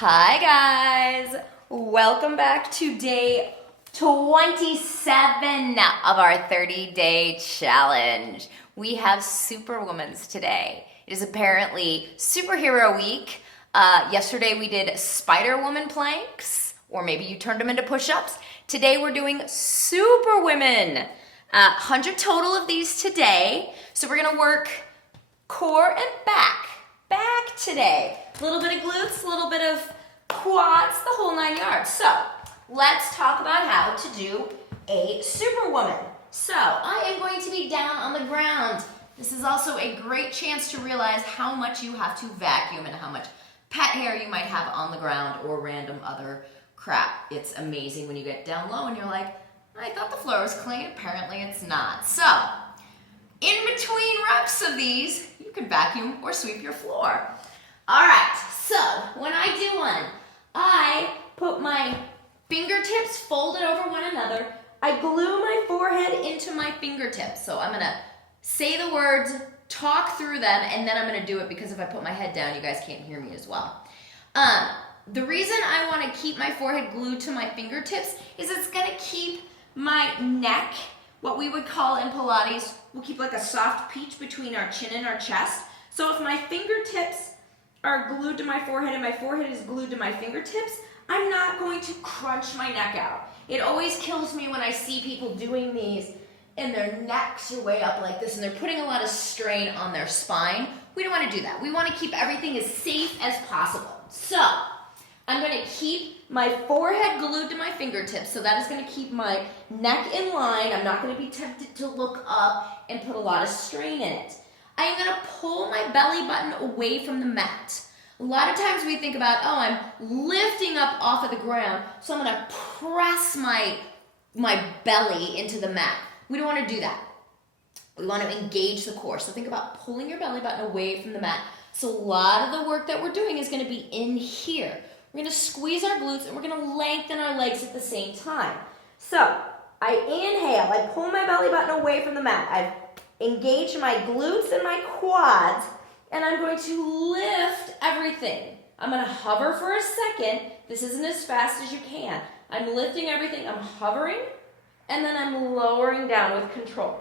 Hi guys, welcome back to day 27 of our 30-day challenge. We have Superwomans today. It is apparently superhero week. Yesterday we did Spider-Woman planks, or maybe you turned them into push-ups. Today we're doing Superwomen. 100 total of these today. So we're gonna work core and back today. A little bit of glutes, a little bit of quads, the whole 9 yards. So let's talk about how to do a Superwoman. So I am going to be down on the ground. This is also a great chance to realize how much you have to vacuum and how much pet hair you might have on the ground or random other crap. It's amazing when you get down low and you're like, I thought the floor was clean, apparently it's not. So in between reps of these, you can vacuum or sweep your floor. All right, so when I do one, I put my fingertips folded over one another. I glue my forehead into my fingertips. So I'm gonna say the words, talk through them, and then I'm gonna do it because if I put my head down, you guys can't hear me as well. The reason I wanna keep my forehead glued to my fingertips is it's gonna keep my neck, what we would call in Pilates, we'll keep like a soft peach between our chin and our chest. So if my fingertips are glued to my forehead and my forehead is glued to my fingertips, I'm not going to crunch my neck out. It always kills me when I see people doing these and their necks are way up like this and they're putting a lot of strain on their spine. We don't want to do that. We want to keep everything as safe as possible. So I'm going to keep my forehead glued to my fingertips, so that is going to keep my neck in line. I'm not going to be tempted to look up and put a lot of strain in it. I am going to pull my belly button away from the mat. A lot of times we think about, oh, I'm lifting up off of the ground, so I'm going to press my belly into the mat. We don't want to do that. We want to engage the core. So think about pulling your belly button away from the mat. So a lot of the work that we're doing is going to be in here. We're going to squeeze our glutes and we're going to lengthen our legs at the same time. So I inhale, I pull my belly button away from the mat. I've engaged my glutes and my quads, and I'm going to lift everything. I'm going to hover for a second. This isn't as fast as you can. I'm lifting everything, I'm hovering, and then I'm lowering down with control.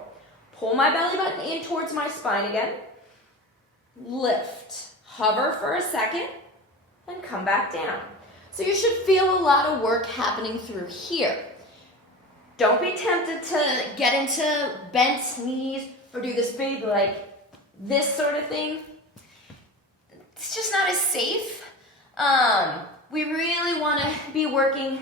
Pull my belly button in towards my spine again. Lift, hover for a second, and come back down. So you should feel a lot of work happening through here. Don't be tempted to get into bent knees or do this big, like, this sort of thing. It's just not as safe. We really want to be working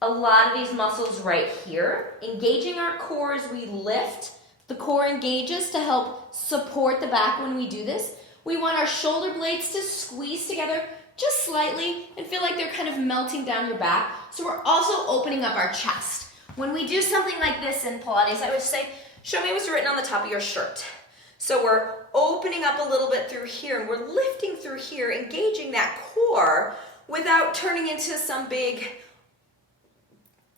a lot of these muscles right here, engaging our core as we lift. The core engages to help support the back when we do this. We want our shoulder blades to squeeze together just slightly and feel like they're kind of melting down your back. So we're also opening up our chest. When we do something like this in Pilates, I would say, show me what's written on the top of your shirt. So we're opening up a little bit through here and we're lifting through here, engaging that core without turning into some big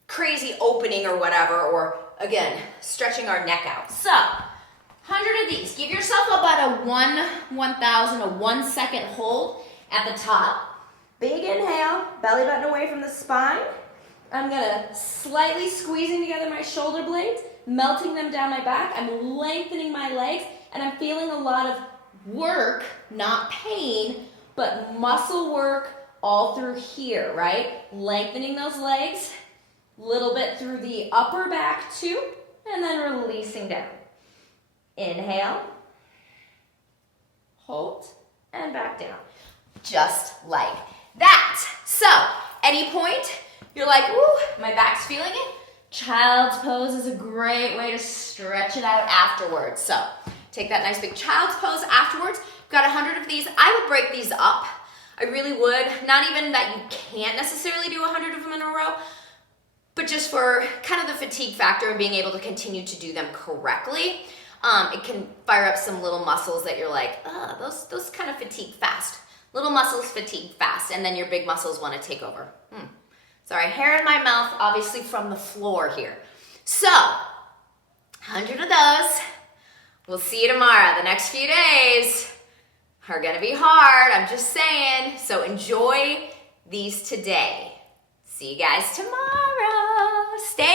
crazy opening or whatever, or again, stretching our neck out. So 100 of these. Give yourself about a 1 second hold at the top. Big inhale, belly button away from the spine. I'm gonna slightly squeezing together my shoulder blades, melting them down my back. I'm lengthening my legs, and I'm feeling a lot of work, not pain, but muscle work all through here, right? Lengthening those legs, a little bit through the upper back too, and then releasing down. Inhale, hold, and back down. Just like that. So, any point you're like, ooh, my back's feeling it, child's pose is a great way to stretch it out afterwards. So, take that nice big child's pose afterwards. Got 100 of these. I would break these up. I really would. Not even that you can't necessarily do 100 of them in a row, but just for kind of the fatigue factor and being able to continue to do them correctly. It can fire up some little muscles that you're like, those kind of fatigue fast. Little muscles fatigue fast, and then your big muscles want to take over. Sorry, hair in my mouth, obviously from the floor here. So, 100 of those. We'll see you tomorrow, the next few days. are gonna be hard, I'm just saying. So enjoy these today. See you guys tomorrow. Stay